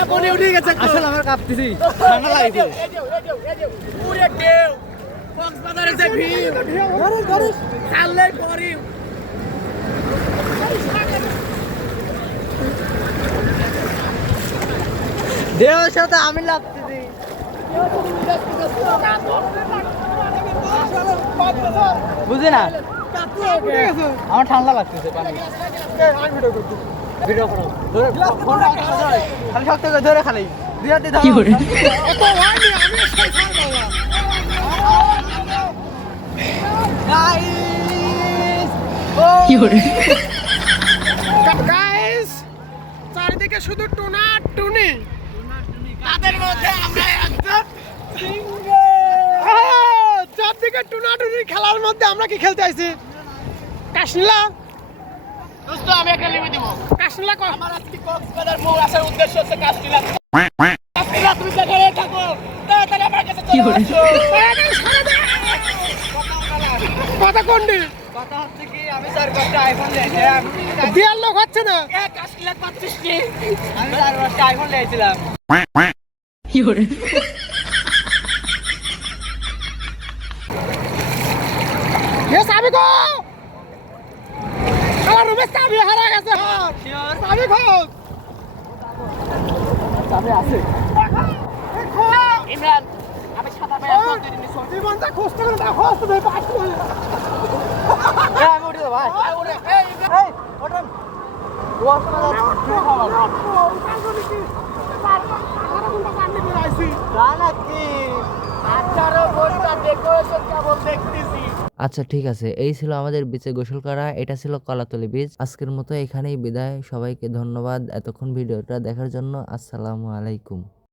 গেছে আসলে আমার কাঁপতেছি। ঠান্ডা লাগছে। পুরে কেউ কক্সবাজারে যে ভিড়। খাললে পরি দেওয়ার সাথে আমি লাগতেছি বুঝি না? আমার ঠান্ডা লাগতেছে পানি। ভিডিও করো। খালি শক্ত করে ধরে খালি। দুই হাতে ধরো। চারিদিকে শুধু টুনা টুনি। তাদের মধ্যে আমরা একজন। আহ, চারদিকে টুনা টুনি খেলার মধ্যে আমরা কি খেলতে আইছি? কাশনিলা দোস্ত আমি একটা লিখে দিব। কাশনিলা কর। আমার আজকে কক্সবাজার মৌ আসার উদ্দেশ্য হচ্ছে কাশনিলা কাশনিলা তুমি যেখানে থাকো তাড়াতাড়ি আমার কাছে চলে আসো। তাড়াতাড়ি সরে দাও। কথা কোনটি কথা হচ্ছে কি আমি চার পাঁচটা আইফোন লিয়েছি দেয়ার লোক হচ্ছে না। কাশনিলা পাচ্ছিস কি? আমি চার পাঁচটা আইফোন লিয়েছিলাম এ চাবি কো আমার রুমে চাবি হারা গেছে চাবি খোঁজ চাবি আছে ইমরান আমি সাদা ভাই আপনার দিন নিছো জীবনটা খুঁজতে গেলে তা খুঁজতে দেই পাঁচটা আমি উঠে ভাই ওরে এই এই ওঠেন রোয়াশনা তা নাকি আঠারো ঘণ্টা ডেকোরেশন কেবল দেখতেছি আচ্ছা ঠিক আছে। এই ছিল আমাদের বিচে গোসল করা। এটা ছিল কলাতলি বীজ আজকের মতো এখানেই বিদায়। সবাইকে ধন্যবাদ এতক্ষণ ভিডিওটা দেখার জন্য। আসসালামু আলাইকুম।